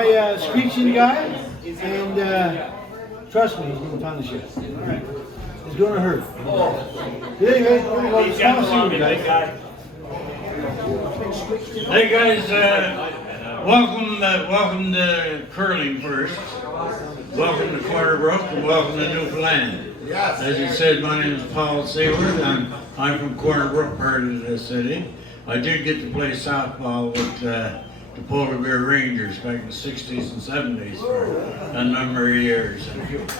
my screeching guy, and trust me, he's going to punish you. It's going to hurt. Anyway, we're guys. Hey guys, welcome to curling first. Welcome to Corner Brook and welcome to Newfoundland. Yes. As you said, my name is Paul Seward. I'm from Corner Brook part of the city. I did get to play softball with the Polar Bear Rangers back in the 60s and 70s for a number of years.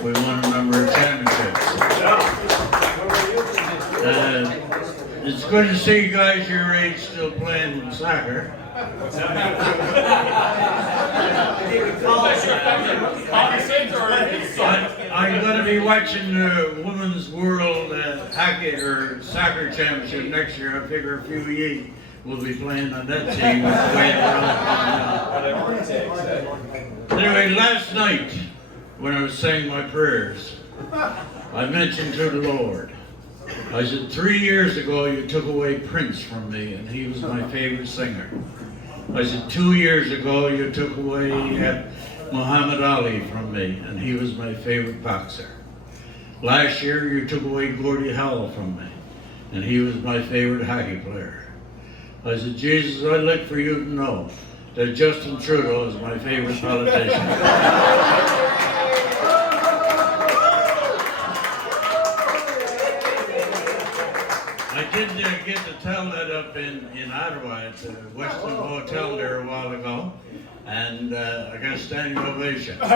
We won a number of championships. It's good to see you guys your age still playing soccer. I'm going to be watching the Women's World Hockey or Soccer Championship next year. I figure a few of you will be playing on that team. Anyway, last night when I was saying my prayers, I mentioned to the Lord. I said, 3 years ago you took away Prince from me and he was my favorite singer. I said, 2 years ago you took away Muhammad Ali from me and he was my favorite boxer. Last year you took away Gordie Howe from me and he was my favorite hockey player. I said, Jesus, I'd like for you to know that Justin Trudeau is my favorite politician. I did get to tell that up in Ottawa at the Western Hotel there a while ago, and I got a standing ovation. And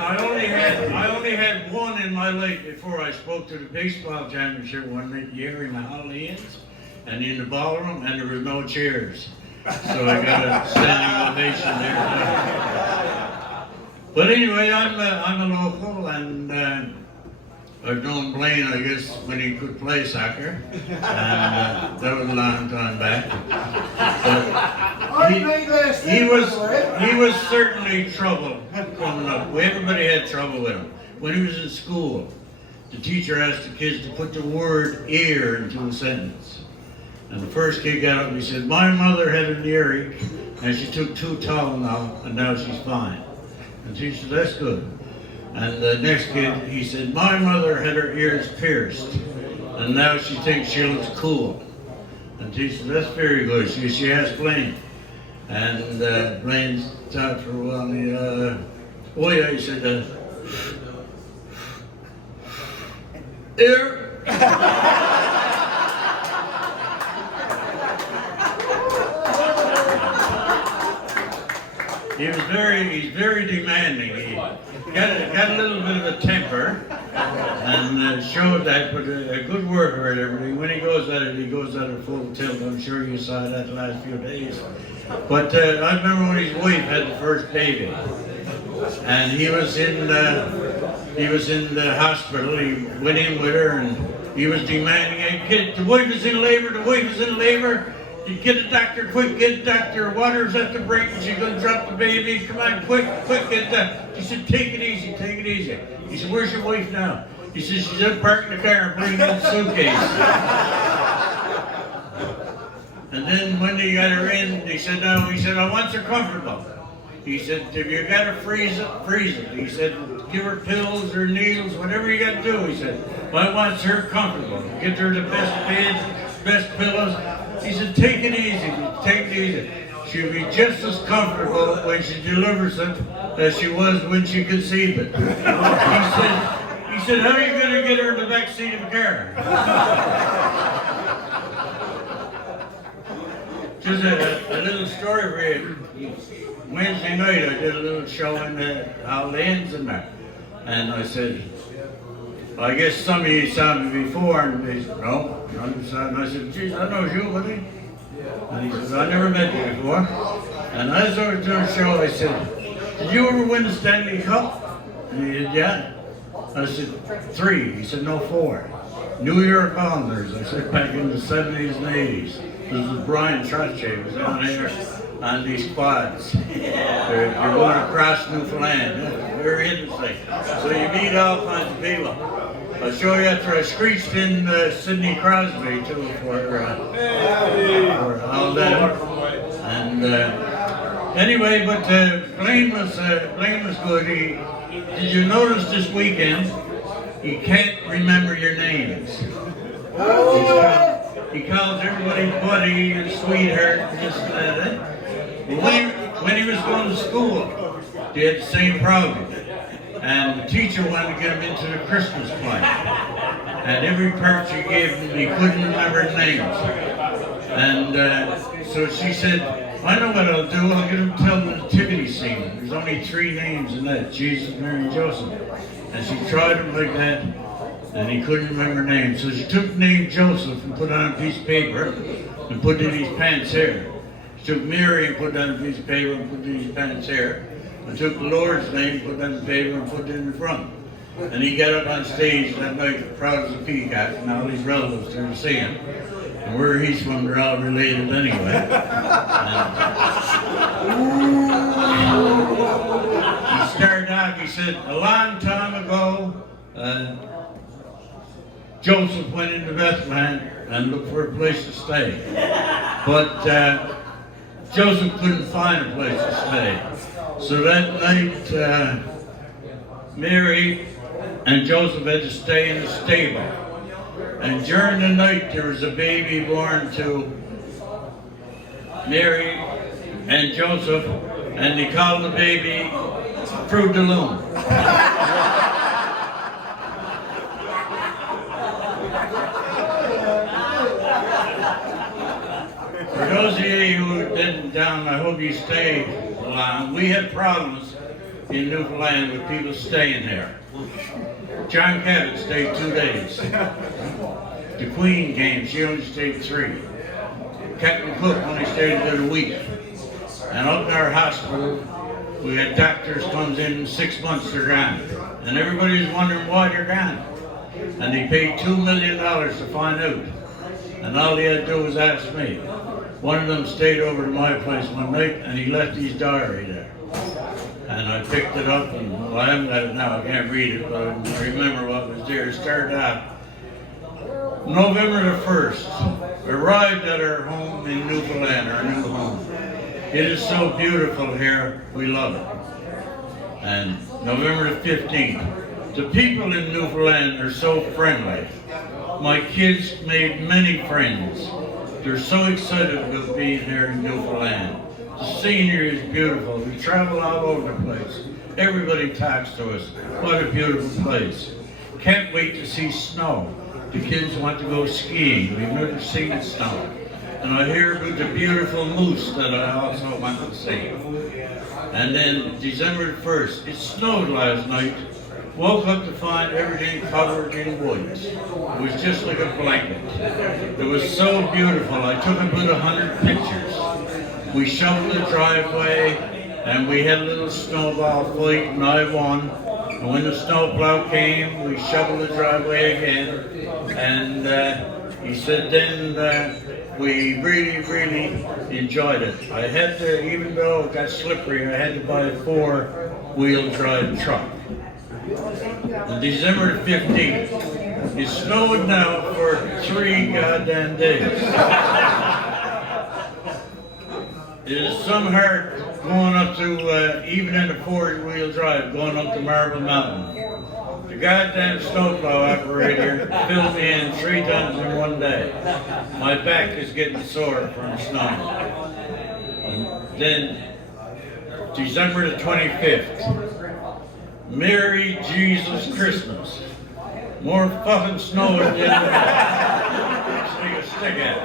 I only had one in my life before I spoke to the baseball championship one year in the Orleans and in the ballroom, and there was no chairs, so I got a standing ovation there. But anyway, I'm a local, and I've known Blaine, I guess, when he could play soccer, and that was a long time back. But he was certainly trouble coming up. Everybody had trouble with him. When he was in school, the teacher asked the kids to put the word ear into a sentence. And the first kid got up and he said, my mother had an earache, and she took 2 Tylenol, and now she's fine. And she said, that's good. And the next kid, he said, my mother had her ears pierced, and now she thinks she looks cool. And she said, that's very good. She asked Blaine. And Blaine thought for a while, and he said, ear. He's very demanding. He got a little bit of a temper, and showed that, but a good worker and everything. When he goes at it full tilt. I'm sure you saw that the last few days. But I remember when his wife had the first baby, and he was in the hospital. He went in with her, and he was demanding, hey, kid, the wife is in labor. You get a doctor, quick, get a doctor. Water's at the break, and she's gonna drop the baby. Come on, quick, get that. He said, take it easy. He said, where's your wife now? He said, she's up parking the car and bringing in the suitcase. And then when they got her in, he said, I want her comfortable. He said, if you gotta freeze it. He said, give her pills or needles, whatever you gotta do. He said, I want her comfortable. Get her the best beds, best pillows. He said, take it easy. She'll be just as comfortable when she delivers it as she was when she conceived it. He said, how are you going to get her in the back seat of the car? Just a little story for you. Wednesday night I did a little show in the Orleans and that. And I said, I guess some of you saw me before, and they said, no, and I said, geez, I know you, buddy. And he says, I never met you before. And as I was doing the show, I said, did you ever win the Stanley Cup? And he said, yeah. I said, 3. He said, no, 4. New York Islanders. I said, back in the 70s and 80s. This was Brian Trottier was down here on these quads. You're going across Newfoundland. Yeah, very interesting. So you meet all kinds of people. I'll show you after I screeched in Sidney Crosby too for all that. And Anyway, but Blaine was good. Did you notice this weekend? He can't remember your names. He calls everybody buddy and sweetheart and this and that. But when he was going to school, he had the same problem. And the teacher wanted to get him into the Christmas play. And every part she gave him, he couldn't remember names. And so she said, I know what I'll do. I'll get him to tell the nativity scene. There's only 3 names in that, Jesus, Mary, and Joseph. And she tried him like that, and he couldn't remember names. So she took the name Joseph and put it on a piece of paper and put it in his pants hair. She took Mary and put it on a piece of paper and put it in his pants hair. And took the Lord's name, put it on the paper and put it in the front. And he got up on stage that night, proud as a peacock, and all his relatives there to see him. And where he's from, they're all related anyway. He started out, he said, a long time ago, Joseph went into Bethlehem and looked for a place to stay. But Joseph couldn't find a place to stay. So that night, Mary and Joseph had to stay in the stable. And during the night, there was a baby born to Mary and Joseph, and they called the baby Fruit de Loom. For those of you who didn't down, I hope you stay long. We had problems in Newfoundland with people staying there. John Cabot stayed 2 days. The Queen came, she only stayed 3. Captain Cook only stayed there a week. And up in our hospital, we had doctors comes in 6 months, they're gone. And everybody's wondering why they're gone. And they paid $2 million to find out. And all they had to do was ask me. One of them stayed over to my place one night and he left his diary there. And I picked it up and, well, I haven't got it now, I can't read it, but I remember what was there. It started out November the 1st, arrived at our home in Newfoundland, our new home. It is so beautiful here, we love it. And November the 15th, the people in Newfoundland are so friendly. My kids made many friends. They're so excited about being here in Newfoundland. The scenery is beautiful. We travel all over the place. Everybody talks to us. What a beautiful place. Can't wait to see snow. The kids want to go skiing. We've never seen it snow. And I hear about the beautiful moose that I also want to see. And then December 1st, it snowed last night. Woke up to find everything covered in woods. It was just like a blanket. It was so beautiful. I took about 100 pictures. We shoveled the driveway and we had a little snowball fight and I won. And when the snowplow came, we shoveled the driveway again. And he said then we really enjoyed it. I had to, even though it got slippery, I had to buy a 4-wheel drive truck. On December 15th, it snowed now for 3 goddamn days. It is some hard going up to, even in a 4-wheel drive, going up to Marble Mountain. The goddamn snowplow operator filled me in 3 times in one day. My back is getting sore from the snow. And then, December the 25th, Merry Jesus Christmas. More fucking snow than stick a stick at.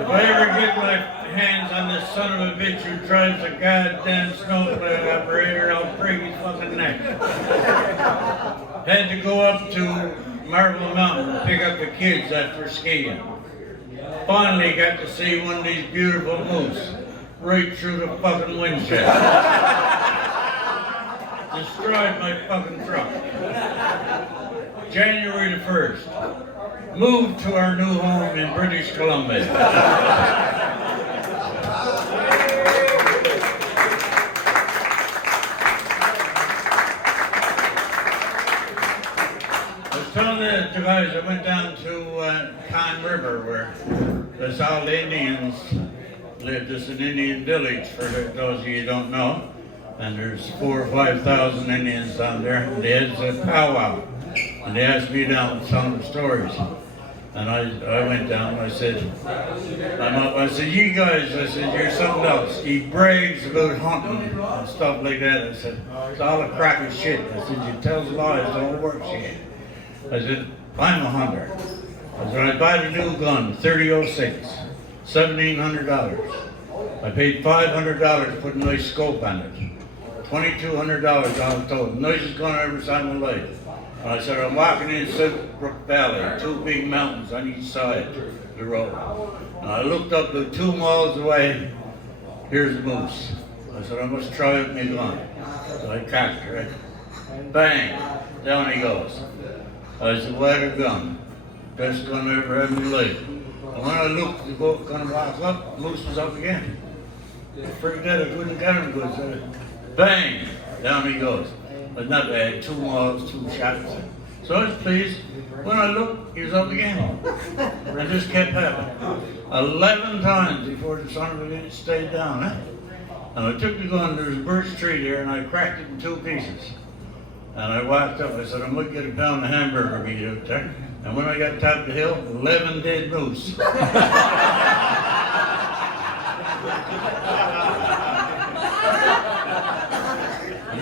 If I ever get my hands on this son of a bitch who drives a goddamn snowplow operator, I'll break his fucking neck. Had to go up to Marble Mountain to pick up the kids after skiing. Finally got to see one of these beautiful moose right through the fucking windshield. Destroyed my fucking truck. January the 1st, moved to our new home in British Columbia. I was telling the guys I went down to Con River where there's all the Indians lived as an Indian village, for those of you who don't know. And there's 4,000 or 5,000 Indians down there. And they had a powwow. And they asked me down to tell them stories. And I went down and I said, I said, you guys, I said, you're something else. He brags about hunting and stuff like that. I said, it's all a crack of shit. I said, you tells lies, don't work shit. I said, I'm a hunter. I said, I bought a new gun, 3006, $1,700. I paid $500 to put a nice scope on it. $2,200 all told. Nicest gun I ever saw in my life. And I said, I'm walking in Silverbrook Valley, 2 big mountains on each side of the road. And I looked up the 2 miles away, here's a moose. I said, I must try out my gun. So I cocked her. Bang, down he goes. I said, what a gun. Best gun I ever had in my life. And when I looked, the boat kind of walked up, moose was up again. Freaked out, I couldn't get him good. So bang, down he goes. But not bad, 2 miles, 2 shots. So I was pleased. When I looked, he was up again. And just kept happening. 11 times before the son of a bitch stayed down. And I took the gun, there's a birch tree there, and I cracked it in 2 pieces. And I walked up, I said, I might get a pound of hamburger meat out there. And when I got top of the hill, 11 dead moose.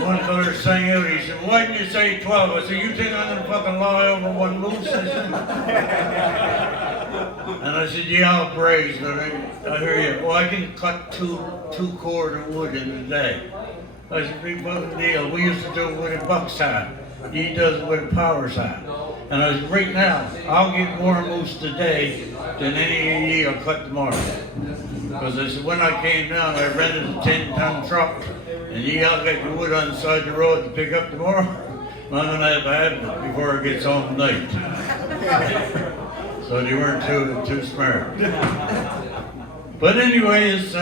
One fellow sang out, he said, why didn't you say 12? I said, you think I'm gonna fucking lie over 1 moose? I said. And I said, yeah, I'll praise, but I hear you. Well, I can cut two cord of wood in a day. I said, big fucking deal. We used to do it with a buck saw. He does it with a power saw. And I said, right now, I'll get more moose today than any of you will cut tomorrow. Because I said, when I came down, I rented a 10-ton truck. And you all get the wood on the side of the road to pick up tomorrow. I'm gonna have to have it before it gets home tonight. So they weren't too smart. But anyway, I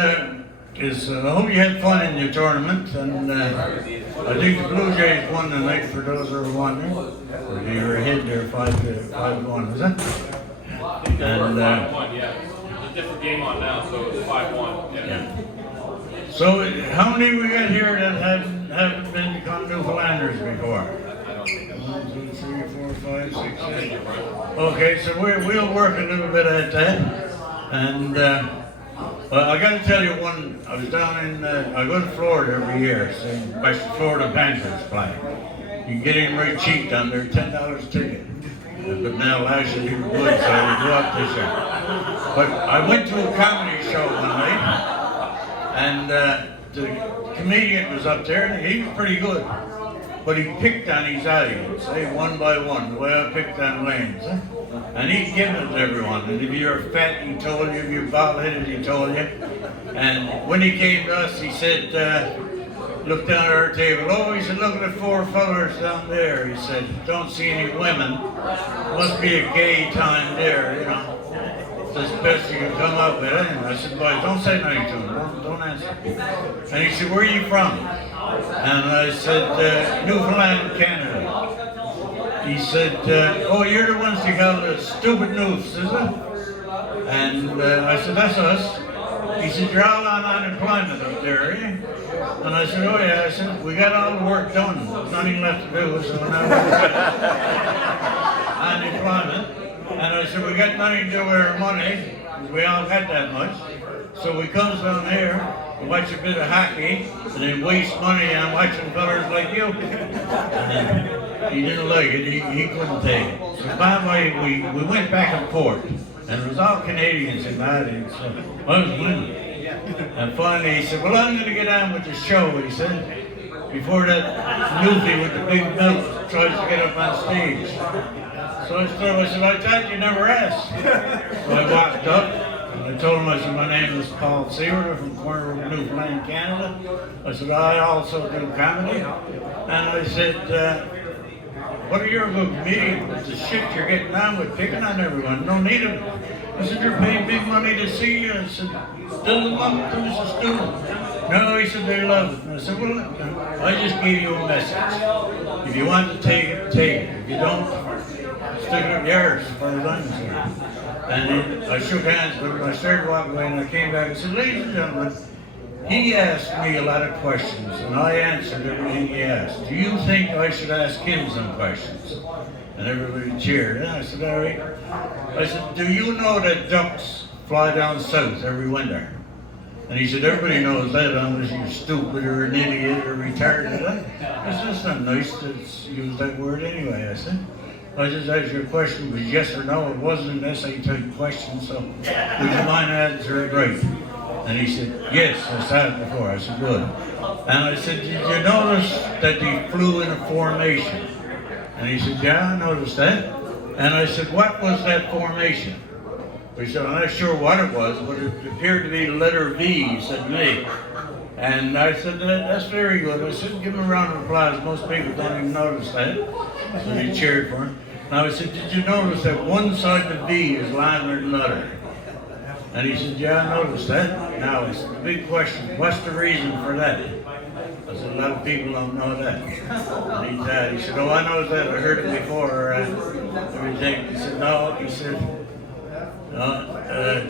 hope you had fun in your tournament. And I think the Blue Jays won tonight, for those who are wondering. They were ahead there 5-1, is it? And yeah. There's a different game on now, so it's 5-1. Yeah. So how many we got here that haven't been become Newfoundlanders before? 1, 2, 3, 4, 5, 6, 7. Okay, so we'll work a little bit at that. And well, I got to tell you one. I was down in I go to Florida every year, so watch the Florida Panthers play. You can get in right cheap down there, $10 a ticket. But now last year he was good, so I would go up this year. But I went to a comedy show one night. And the comedian was up there, and he was pretty good. But he picked on his audience, one by one, the way I picked on Lane's. And he'd give it to everyone. And if you're fat, he told you. If you're bald-headed, he told you. And when he came to us, he said, looked down at our table. Oh, he said, look at the 4 fellers down there. He said, don't see any women. Must be a gay time there, you know. That's the best you can come up with. I said, boys, don't say nothing to him. Don't answer. And he said, where are you from? And I said, Newfoundland, Canada. He said, oh, you're the ones that got the stupid Newfs, is it? And I said, that's us. He said, you're all on unemployment up there, eh? And I said, oh yeah. I said, we got all the work done. There's nothing left to do, so now we're unemployment. And I said, we got nothing to do with our money. We all got that much. So we comes down here, we watch a bit of hockey, and then waste money on watching fellas like you. And he didn't like it, he couldn't take it. So by the way, we went back and forth. And it was all Canadians in the audience, so I was winning. And finally he said, well, I'm going to get on with the show, he said, before that newfie with the big mouth tries to get up on stage. So I said, I thought you never asked. So I walked up, and I told him, I said, my name is Paul Seward from corner of Newfoundland, Canada. I said, I also do comedy. And I said, what are your good comedians? The shit you're getting on with, picking on everyone, no need of it. I said, you're paying big money to see you. I said, still the month to Mr. Student. No, he said, they love it. And I said, well, I just gave you a message. If you want to take it, take it. If you don't, stick it up yours, as far as I'm concerned. And I shook hands with him, I started walking away, and I came back and said, ladies and gentlemen, he asked me a lot of questions, and I answered everything he asked. Do you think I should ask him some questions? And everybody cheered. And I said, all right. I said, do you know that ducks fly down south every winter? And he said, everybody knows that unless you're stupid or an idiot or retarded. I said, it's not nice to use that word anyway, I said. I just asked you a question, it was yes or no. It wasn't an essay type question, so would you mind answering it right? And he said, yes, I said it before. I said, good. And I said, did you notice that they flew in a formation? And he said, yeah, I noticed that. And I said, what was that formation? He said, I'm not sure what it was, but it appeared to be the letter V, he said, me. And I said, that's very good. I said, give him a round of applause. Most people don't even notice that. So he cheered for him. And I said, did you notice that one side of the V is longer than the other? And he said, yeah, I noticed that. Now, it's the big question, what's the reason for that? I said, a lot of people don't know that. And he said, oh, I know that, I heard it before, everything. He said, no, he said,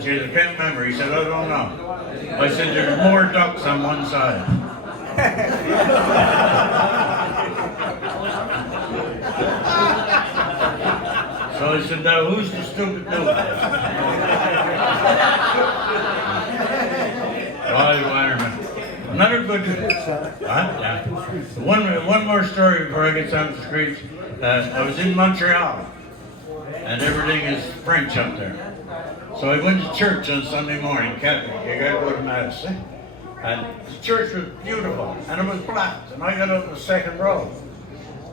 geez, I can't remember. He said, I don't know. I said, there's more ducks on one side. So I said, now who's the stupid dude? Another good, one more story before I get on the streets. I was in Montreal, and everything is French up there. So I went to church on Sunday morning, Catholic. You gotta go to Mass. And the church was beautiful, and it was black. And I got up in the second row.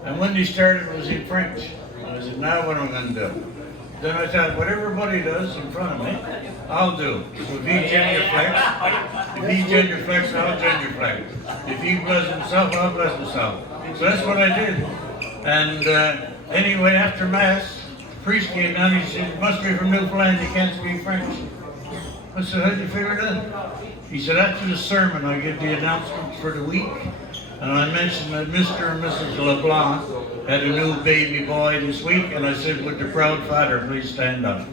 And when they started, it was in French. And I said, now what am I going to do? Then I thought, what everybody does in front of me, I'll do. So if he genuflects, I'll genuflect. If he blesses himself, I'll bless himself. So that's what I did. And anyway, after Mass, the priest came down, he said, you must be from Newfoundland, you can't speak French. I said, how'd you figure that? He said, after the sermon, I give the announcements for the week. And I mentioned that Mr. and Mrs. LeBlanc had a new baby boy this week, and I said, would the proud father please stand up?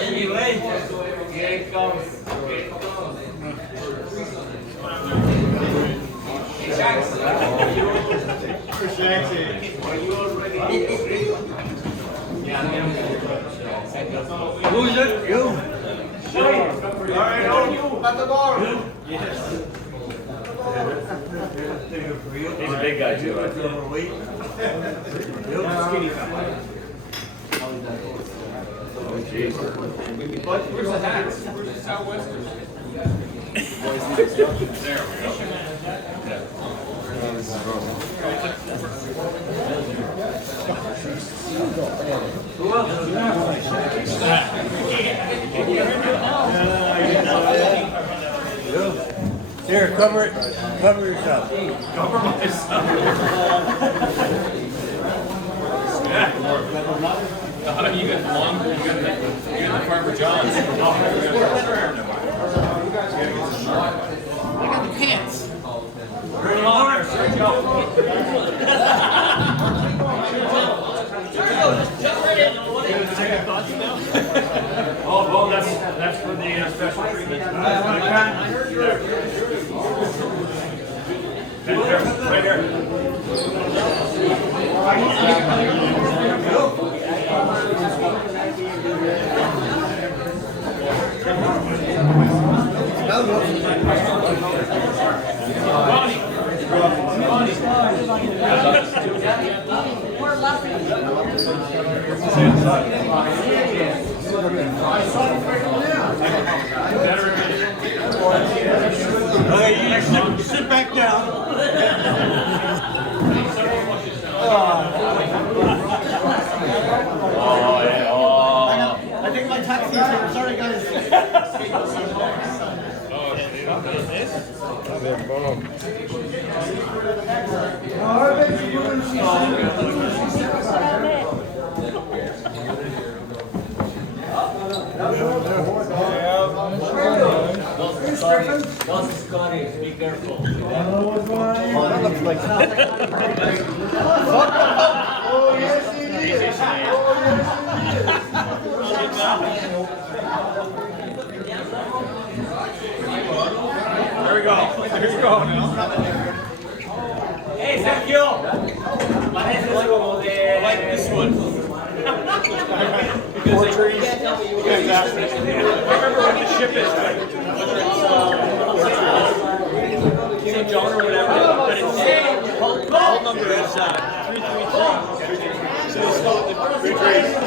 Anyway, here it comes. Who's it? You? Yes. He's a big guy too. Skinny fella. Oh jeez. Where's the hats? Where's the Southwestern? There we go. Who else? Here, cover yourself. Cover myself. You got long, you got the Farmer John's. I got the pants. Bring them on there, Sergio. Oh, well, that's for the special treatment. Right here. Sit back down. I think my taxi's here. Sorry, guys. Boss Scotty, be careful. I don't know what's going on here. Oh, yes, it is. Oh, There we go. There you go. Hey, Sergio! Pareces como de... I like this one. Because trees. I remember what the ship is, whether it's St. John or whatever, but it's whole number is 333. So it's called the 333.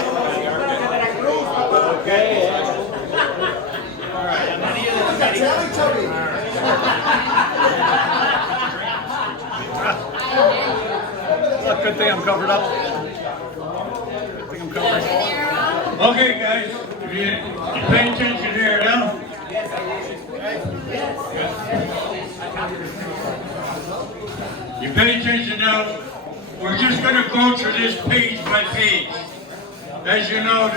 Okay. All right. And then he is Look, good thing I'm covered up. Good thing I'm covered. Okay, guys, you pay attention here now. You pay attention now. We're just going to go through this page by page. As you know,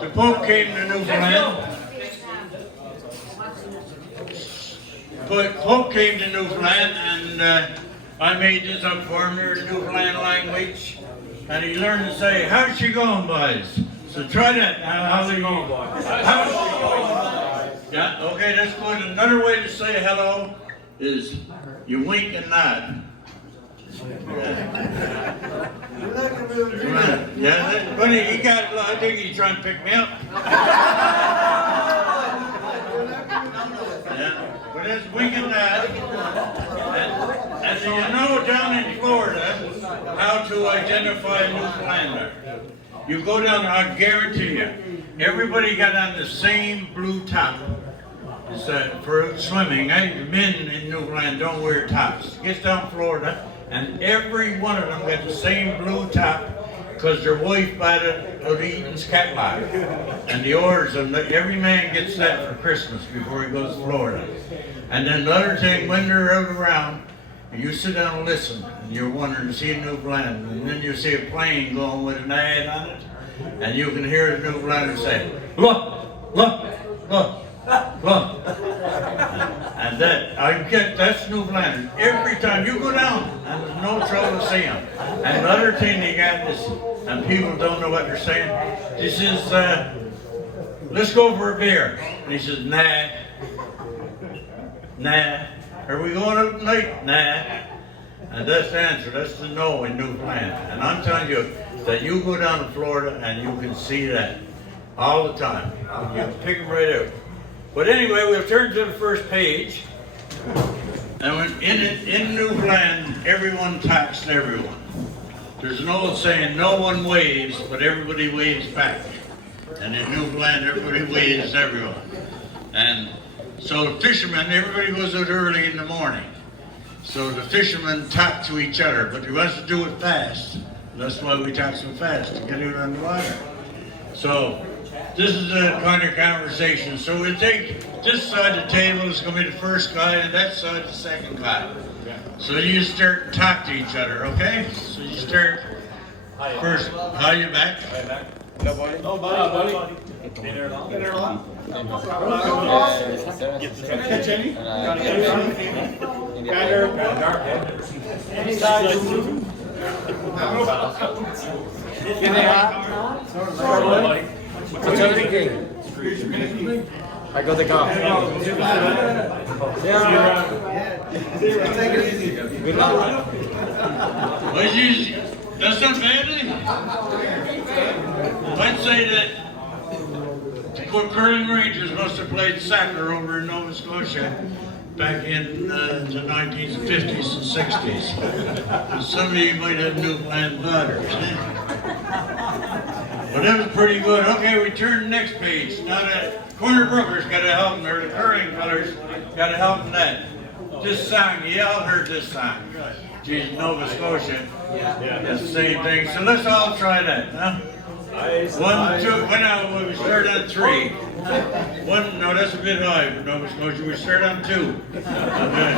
the Pope came to Newfoundland. But Pope came to Newfoundland, and I made this up for him. There's Newfoundland language, and he learned to say, "How's she going, boys?" So try that. How's she going, boys? Yeah. Okay, that's good. Another way to say hello is you wink and nod. Yeah, but he got. I think he's trying to pick me up. Yeah, but it's wink and nod. And so you know down in Florida how to identify a Newfoundlander. You go down, I guarantee you, everybody got on the same blue top. It's for swimming. Men in Newfoundland don't wear tops. Gets down Florida, and every one of them got the same blue top because their wife bought it out of Eaton's catalog. And the orders, and every man gets that for Christmas before he goes to Florida. And then the other thing, when they're out around, you sit down and listen, and you're wondering to see a Newfoundland, and then you see a plane going with an ad on it, and you can hear the Newfoundlander say, "Look, look, look, look." And that's Newfoundlanders. Every time you go down, and there's no trouble to see them. And the other thing they got is, and people don't know what they're saying, this is, "Let's go for a beer." And he says, "Nah, nah. Are we going out tonight?" "Nah." And that's the answer. That's the no in Newfoundland. And I'm telling you that you go down to Florida and you can see that all the time. You can pick them right out. But anyway, we'll turn to the first page. And when in Newfoundland, everyone talks to everyone. There's an old saying, no one waves, but everybody waves back. And in Newfoundland, everybody waves everyone. And so the fishermen, everybody goes out early in the morning. So the fishermen talk to each other, but they want to do it fast. That's why we talk so fast, to get out on the water. So this is the kind of conversation. So we take this side of the table is going to be the first guy, and that side the second guy. So you start to talk to each other, okay? So you start first. How you back? No, buddy. Oh, buddy. Been there long? Been there long? Get Jenny? What's everything? I got the car. Take it easy. Good luck. Well, that's not bad, I'd say that the curling Rangers must have played soccer over in Nova Scotia back in the 1950s and 60s. Some of you might have Newfoundland daughters. But that was pretty good. Okay, we turn to the next page. Now the corner brookers got to help them, or the curling fellas got to help them that. This song, you all heard this song. Geez, Nova Scotia. It's the same thing. So let's all try that, huh? 1, 2, well, we start on 3. 1, no, that's a bit high for Nova Scotia. We start on 2. Okay.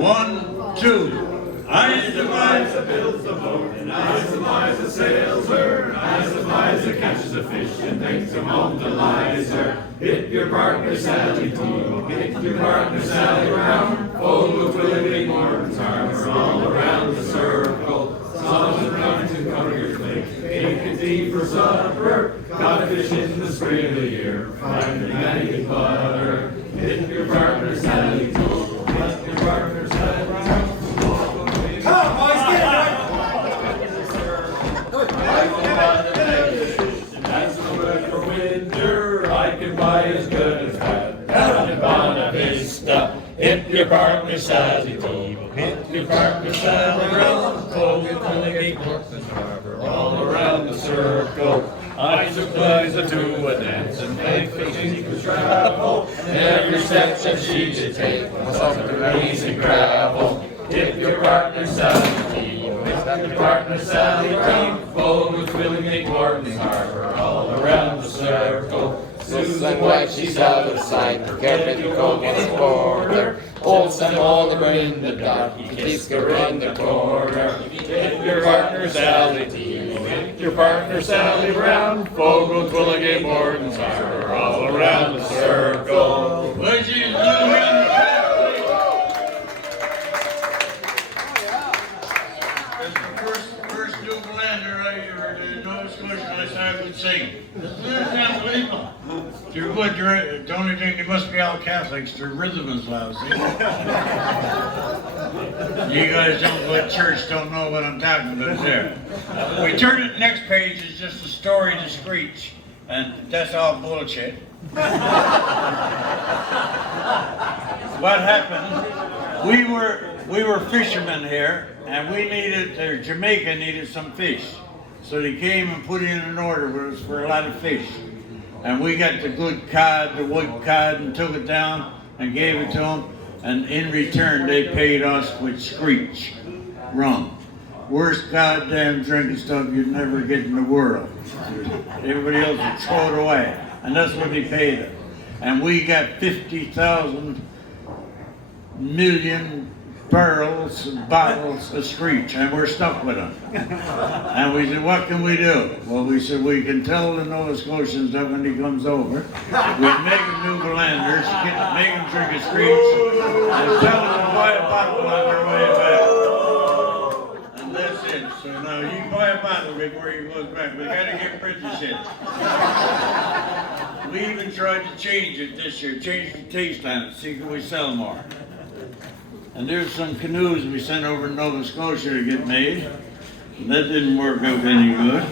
1, 2. I surmise that builds the boat, and I surmise that sails her, and I surmise that catches a fish and takes him home to lies her. Hit your partner Sally Teal, hit your partner Sally Brown, Fogle, Twilly, Morton's Harbor, all around the circle. Salmon runs and cover your flake, cake and tea for supper, codfish in the spring of the year, finally making butter. Hit your partner Sally Teal, hit your partner Sally Brown. Come on, boys, get it! That's the word for winter. I can buy as good as bad. Down in Bonta Vista, hit your partner Sally Teal, hit your partner Sally Brown, Fogle, Twilly, Morton's Harbor, all around the circle. I supplies her to a dance and make fishing for travel. Every step that she did take was up to easy gravel. Hit your partner Sally Teal, hit your partner Sally Brown, Fogle, Twilly, Morton's Harbor, all around the circle. Susan White, she's out of sight, carpet coat on the border, holds them all in the dark, he kissed her in the corner. Hit your partner Sally Teal, hit your partner Sally Brown, Fogle, Twilly, Morton's Harbor, all around the circle. Which is moving. That's the first Newfoundlander I ever did. Nova Scotia, I started with singing. That's unbelievable. You're good. The only thing, they must be all Catholics. Their rhythm is lousy. You guys don't go to church, don't know what I'm talking about there. We turn it, next page is just a story to Screech. And that's all bullshit. What happened, we were fishermen here, and Jamaica needed some fish. So they came and put in an order with us for a lot of fish. And we got the good cod, the wood cod, and took it down and gave it to them. And in return, they paid us with Screech rum. Worst goddamn drinking stuff you'd never get in the world. Everybody else would throw it away. And that's what they paid us. And we got 50,000 million barrels and bottles of Screech, and we're stuck with them. And we said, what can we do? Well, we said, we can tell the Nova Scotians that when he comes over, we make them Newfoundlanders, make them drink a Screech, and tell them to buy a bottle on their way back. And that's it. So now you can buy a bottle before he goes back. We gotta get British in. We even tried to change it this year, change the taste on it, see can we sell more. And there's some canoes we sent over to Nova Scotia to get made. And that didn't work out any good.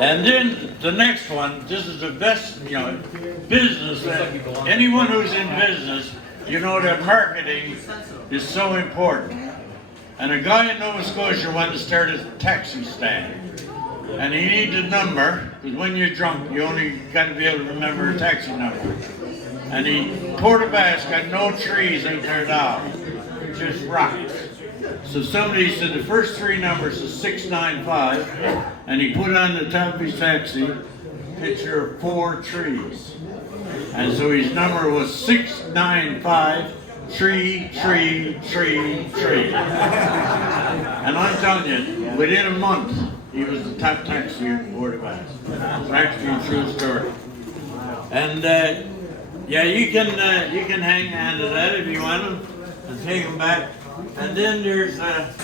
And then the next one, this is the best, business. Anyone who's in business, you know that marketing is so important. And a guy in Nova Scotia wanted to start a taxi stand. And he needs a number, because when you're drunk, you only got to be able to remember a taxi number. And Port aux Basques got no trees in their down, just rocks. So somebody said the first three numbers is 695, and he put on the top of his taxi a picture of 4 trees. And so his number was 695, tree, tree, tree, tree. And I'm telling you, within a month, he was the top taxi in Port aux Basques. It's actually a true story. And yeah, you can hang on to that if you want them and take them back. And then there's a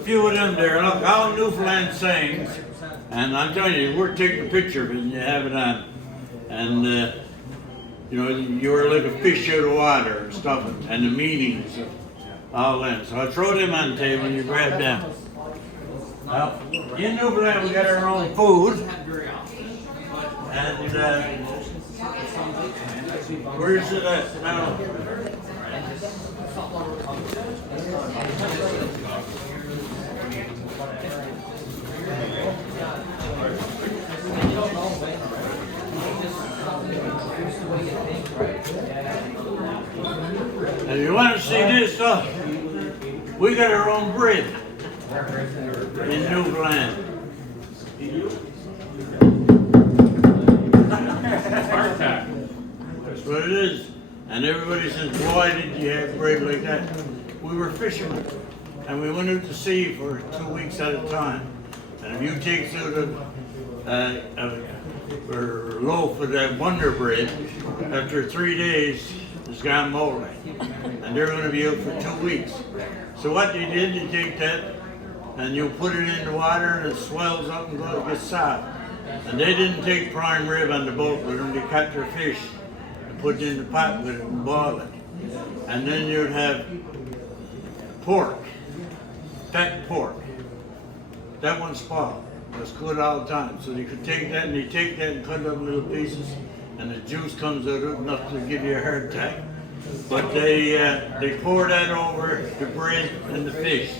few of them there. Look, all Newfoundland sayings. And I'm telling you, we're taking a picture of it and you have it on. And you were like a fish out of water and stuff, and the meanings of all that. So I throw them on the table and you grab them. Now, in Newfoundland we got our own food. And where's it at now? And if you want to see this stuff, we got our own bread in Newfoundland. That's what it is. And everybody says, why did you have bread like that? We were fishermen. And we went out to sea for 2 weeks at a time. And if you take out a loaf of that Wonder Bread, after 3 days, it's gone moldy. And they're going to be out for 2 weeks. So what they did, you take that and you put it in the water and it swells up and gets soft. And they didn't take prime rib on the boat with them, they cut their fish and put it in the pot with it and boil it. And then you'd have pork, fat pork. That one's spoiled. That's good all the time. So you could take that and you take that and cut it up in little pieces and the juice comes out of it enough to give you a heart attack. But they pour that over the bread and the fish.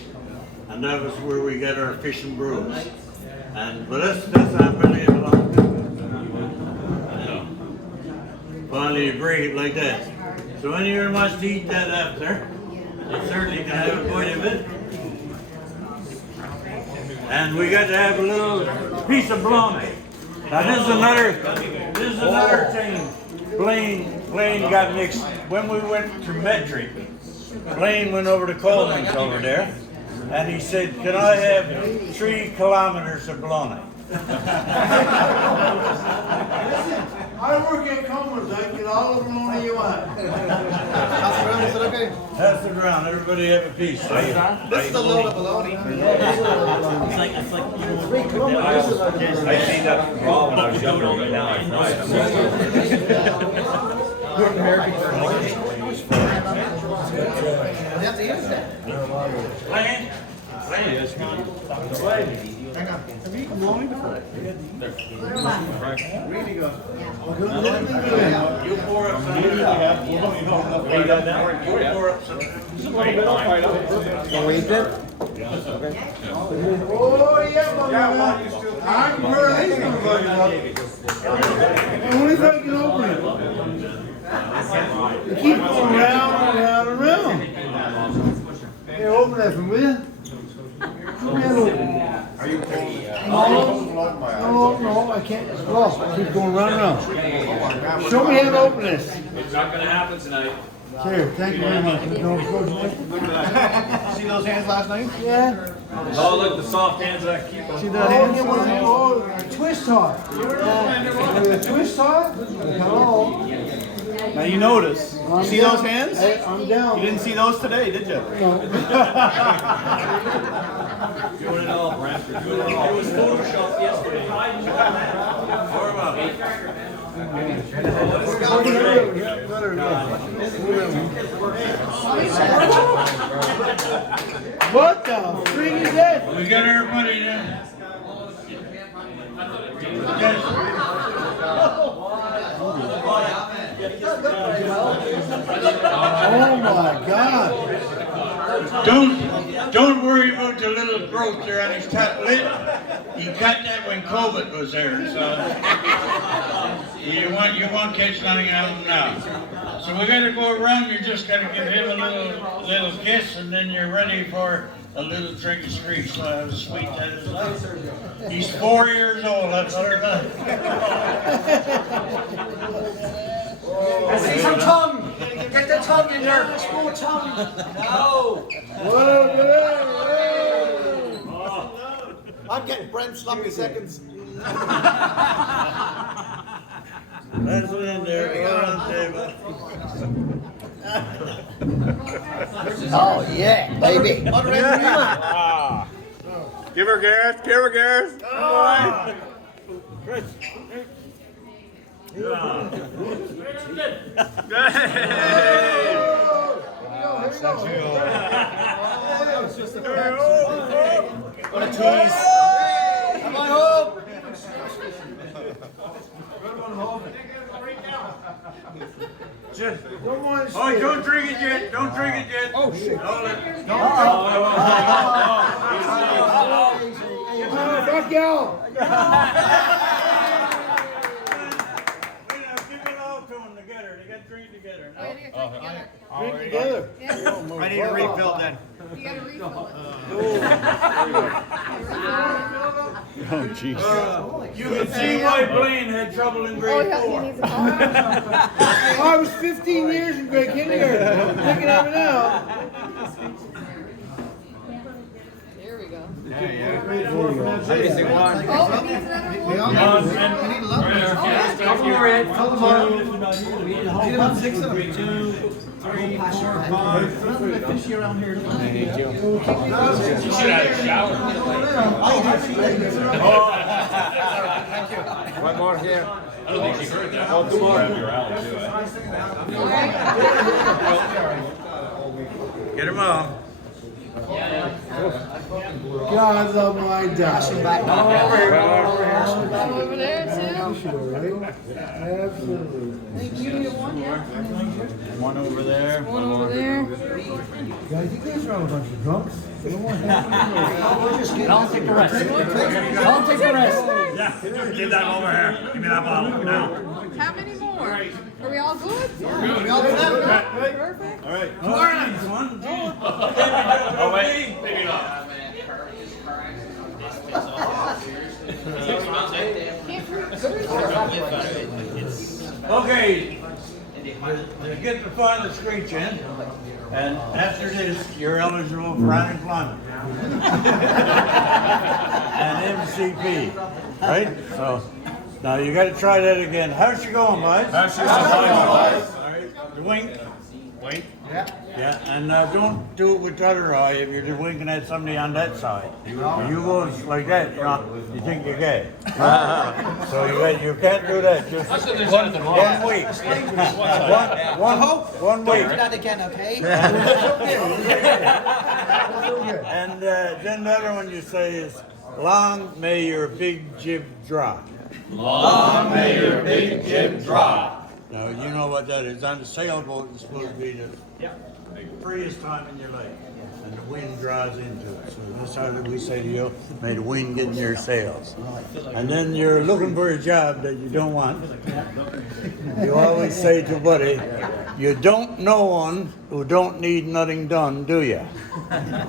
And that was where we got our fish and brews. But that's not really a long. Finally you break it like that. So anyone wants to eat that after, they certainly can have a bite of it. And we got to have a little piece of bologna. Now this is another thing. Blaine got mixed. When we went to Metric, Blaine went over to Coleman's over there, and he said, "Can I have 3 kilometers of bologna?" I work at Coleman's, I can get all the bologna you want. Pass it around, everybody have a piece. This is a load of bologna. I seen that raw when I was younger, but now I fry it. You have to use that. Blaine? Hang on. Have you eaten bologna before? Really good. You pour up some. You pour up some. Oh, yeah, man. I'm really going only if I can open it. You keep going round and round and round. Hey, open that for me. Are you No, I can't. Well, keep going round and round. Show me how to open this. It's not gonna happen tonight. Here, thank you very much. See those hands last night? Yeah. Oh, look, the soft hands that keep them. See that hands? Oh, twist tie. Twist tie? Hello. Now you notice. You see those hands? Hey, I'm down. You didn't see those today, did you? Doing it all, Brent. You're doing it all. It was Photoshopped yesterday. What the frig is that? We got everybody there. Oh my God. Don't worry about the little growth there on his top lip. He got that when COVID was there, so you won't catch nothing out of him now. So we gotta go around, you just gotta give him a little kiss and then you're ready for a little drink of screech. So how sweet that is. He's 4 years old, that's what it is. I see some tongue. Get that tongue in there. There's more tongue. No. I'm getting Brent sloppy seconds. That's it in there, go on the table. Oh yeah, baby. Give her gas. Give her gas. What a tease. Come on home. Oh, don't drink it yet, don't drink it yet. Oh shit. Fuck y'all. Give it all to them together, they got to drink together. Drink together. I need a refill then. You gotta refill it. Oh, jeez. You can see why Blaine had trouble in Oh, grade yeah, he 4. needs a call. I was 15 years in grade kindergarten. Looking at me now. There we go. Grade 4 from that Oh, he needs another one. Couple more in. Couple more. Need about 6 of them. 2, 3, 4, 5. Fishy around here. You should have a shower. One more here. I don't think she heard that. Oh, two more. Get him on. God love my dad. One over there, too. Sure, right? Absolutely. One over there. One over there. Guys, you guys are all a bunch of drunks. You don't want to have I'll take the rest. I'll take the rest. Yeah, give that over here. Give me that bottle now. How many more? Are we all good? We all do that? Perfect. All right. Oh, wait. Maybe not. Okay, you get the final screech in, and after this, you're eligible for unemployment. And MCP, right? So, now you gotta try that again. How's she going, boys? That's just a fine. Alright, the wink. Wink. Yeah, and don't do it with the other eye if you're just winking at somebody on that side. You go like that, you think you're gay. So you can't do that. Just one week. One week. That again, okay? And then the other one you say is, long may your big jib drop. Long may your big jib drop. Now, you know what that is. On the sailboat, it's supposed to be the freest time in your life. And the wind draws into it. So that's how we say to you, may the wind get in your sails. And then you're looking for a job that you don't want. You always say to a buddy, you don't know one who don't need nothing done, do you?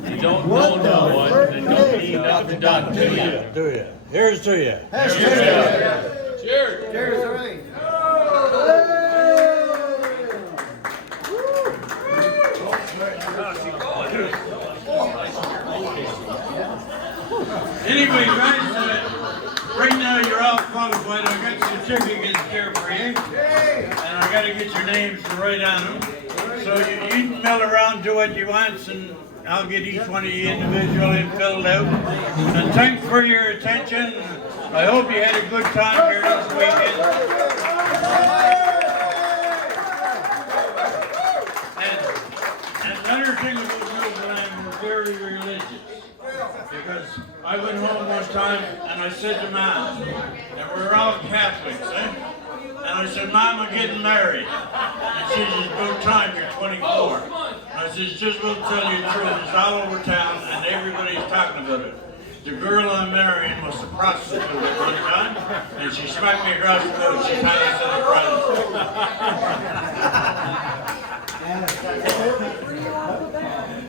You don't know no one that don't need nothing done, do you? Do you? Here's to you. Cheers. Cheers, all right. Anyway, guys, right now you're all qualified. I got certificates here for you, and I got to get your names to write on them. So you can mill around, do what you want, and I'll get each one of you individually filled out. And thanks for your attention. I hope you had a good time here this weekend. And another thing about Newfoundland, we're very religious. Because I went home one time and I said to Mom, and we're all Catholics, and I said, Mom, I'm getting married. And she says, no time, you're 24. I says, just will tell you the truth, it's all over town and everybody's talking about it. The girl I'm marrying was a prostitute at one time, and she smacked me across the nose. She kind of said,